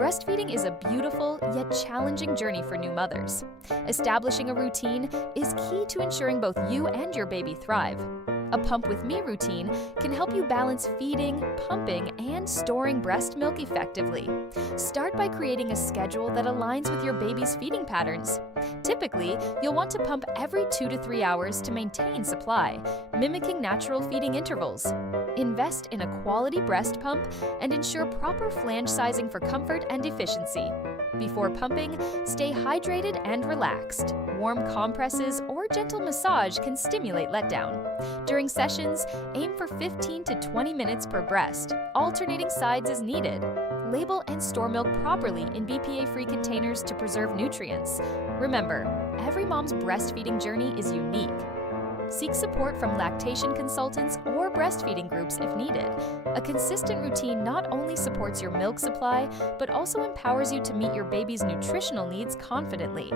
Breastfeeding is a beautiful yet challenging journey for new mothers. Establishing a routine is key to ensuring both you and your baby thrive. A Pump With Me routine can help you balance feeding, pumping, and storing breast milk effectively. Start by creating a schedule that aligns with your baby's feeding patterns. Typically, you'll want to pump every 2 to 3 hours to maintain supply, mimicking natural feeding intervals. Invest in a quality breast pump and ensure proper flange sizing for comfort and efficiency. Before pumping, stay hydrated and relaxed. Warm compresses or gentle massage can stimulate letdown. During sessions, aim for 15 to 20 minutes per breast, alternating sides as needed. Label and store milk properly in BPA-free containers to preserve nutrients. Remember, every mom's breastfeeding journey is unique. Seek support from lactation consultants or breastfeeding groups if needed. A consistent routine not only supports your milk supply, but also empowers you to meet your baby's nutritional needs confidently.